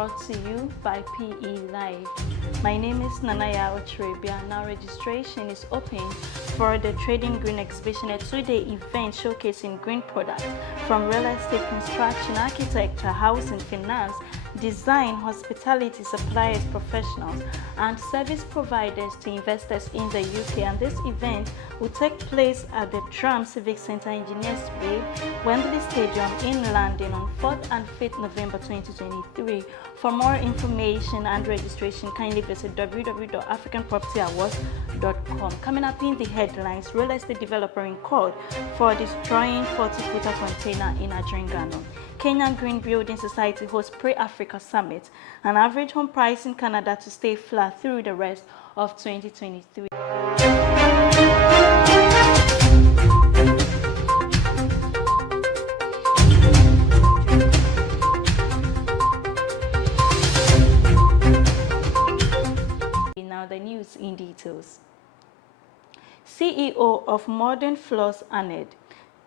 brought to you by PE Live. My name is Nanaya Otrebia. Now registration is open for the Trading Green exhibition, a two-day event showcasing green products from real estate, construction, architecture, housing, finance, design, hospitality, suppliers, professionals, and service providers to investors in the UK. And this event will take place at the Tram Civic Centre Engineers Way, Wembley Stadium in London on 4th and 5th November 2023. For more information and registration, kindly visit www.africanpropertyawards.com. Coming up in the headlines, real estate developer in court for destroying 40-footer container in Adringano. Kenya Green Building Society hosts Pre-Africa Summit. An average home price in Canada to stay flat through the rest of 2023. Now the news in details. CEO of Modern Floors honored.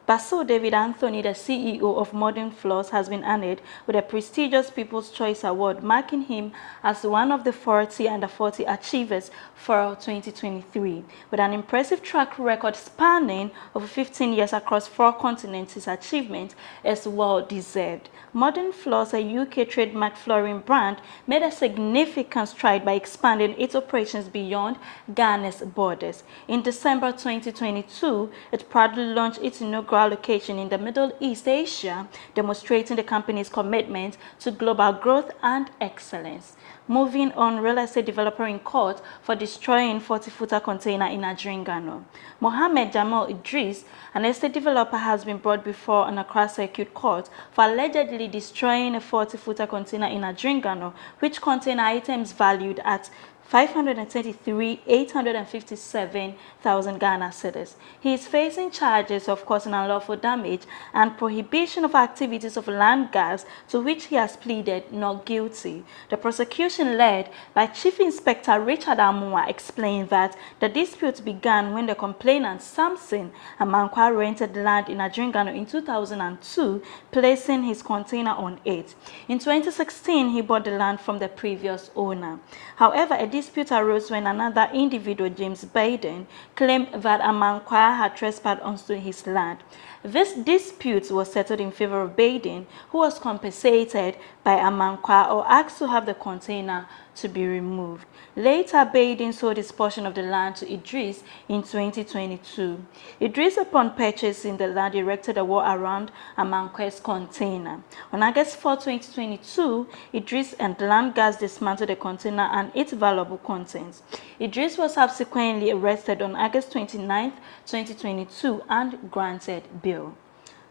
Basil David Anthony, the CEO of Modern Floors, has been honored with a prestigious People's Choice Award, marking him as one of the 40 under 40 achievers for 2023. With an impressive track record spanning over 15 years across 4 continents, his achievement is well deserved. Modern Floors, a UK trademark flooring brand, made a significant stride by expanding its operations beyond Ghana's borders. In December 2022, it proudly launched its inaugural location in the Middle East Asia, demonstrating the company's commitment to global growth and excellence. Moving on, real estate developer in court for destroying 40-footer container in Adringano. Mohammed Jamal Idris, an estate developer, has been brought before an Accra Circuit Court for allegedly destroying a 40-footer container in Adringano, which contained items valued at 533,857,000 Ghana cedis. He is facing charges of causing unlawful damage and prohibition of activities of land gas, to which he has pleaded not guilty. The prosecution, led by Chief Inspector Richard Amua, explained that the dispute began when the complainant Samson Amankwa rented land in Adringano in 2002, placing his container on it. In 2016, he bought the land from the previous owner. However, a dispute arose when another individual, James Baden, claimed that Amankwa had trespassed onto his land. This dispute was settled in favor of Baden, who was compensated by Amankwa or asked to have the container to be removed. Later, Baden sold his portion of the land to Idris in 2022. Idris, upon purchasing the land, erected a wall around Amankwa's container. On August 4, 2022, Idris and Landgas dismantled the container and its valuable contents. Idris was subsequently arrested on August 29, 2022 and granted bail.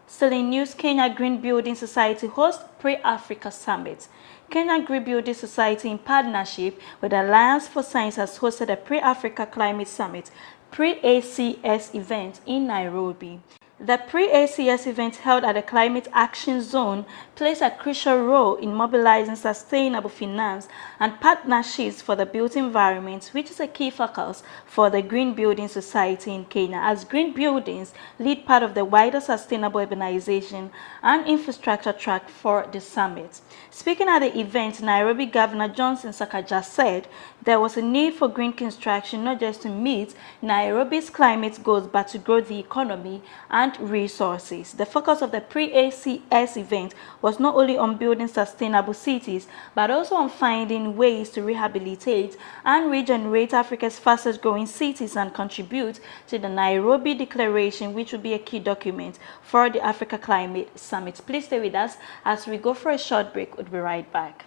Still in news, Kenya Green Building Society hosts Pre-Africa Summit. Kenya Green Building Society, in partnership with Alliance for Science, has hosted a Pre-Africa Climate Summit, Pre-ACS event in Nairobi. The Pre-ACS event, held at the Climate Action Zone, plays a crucial role in mobilizing sustainable finance and partnerships for the built environment, which is a key focus for the Green Building Society in Kenya, as green buildings lead part of the wider sustainable urbanization and infrastructure track for the summit. Speaking at the event, Nairobi Governor Johnson Sakaja said there was a need for green construction not just to meet Nairobi's climate goals, but to grow the economy and resources. The focus of the Pre-ACS event was not only on building sustainable cities, but also on finding ways to rehabilitate and regenerate Africa's fastest growing cities and contribute to the Nairobi Declaration, which will be a key document for the Africa Climate Summit. Please stay with us as we go for a short break. We'll be right back.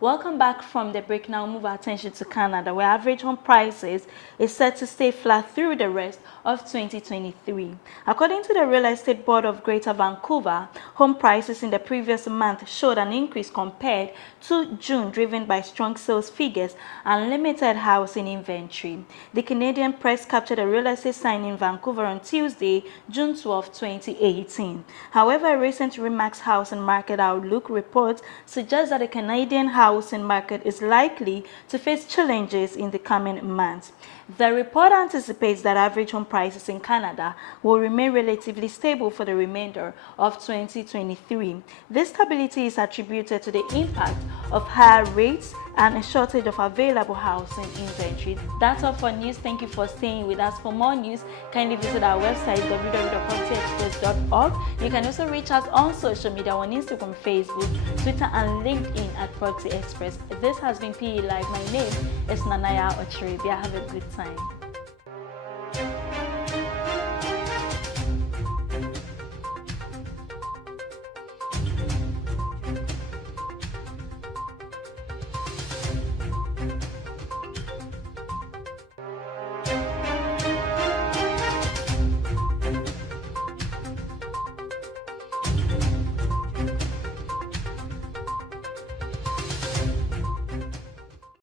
Welcome come back from the break now, move our attention to Canada, where average home prices is set to stay flat through the rest of 2023. According to the Real Estate Board of Greater Vancouver, home prices in the previous month showed an increase compared to June, driven by strong sales figures and limited housing inventory. The Canadian Press captured a real estate sign in Vancouver on Tuesday, June 12, 2018. However, a recent Remax Housing Market Outlook report suggests that the Canadian housing market is likely to face challenges in the coming months. The report anticipates that average home prices in Canada will remain relatively stable for the remainder of 2023. This stability is attributed to the impact of higher rates and a shortage of available housing inventory. That's all for news. Thank you for staying with us. For more news, kindly visit our website www.propertyexpress.org. You can also reach us on social media on Instagram, Facebook, Twitter, and LinkedIn at Property Express. This has been PE Live. My name is Nanaya Ochiribia. Have a good time.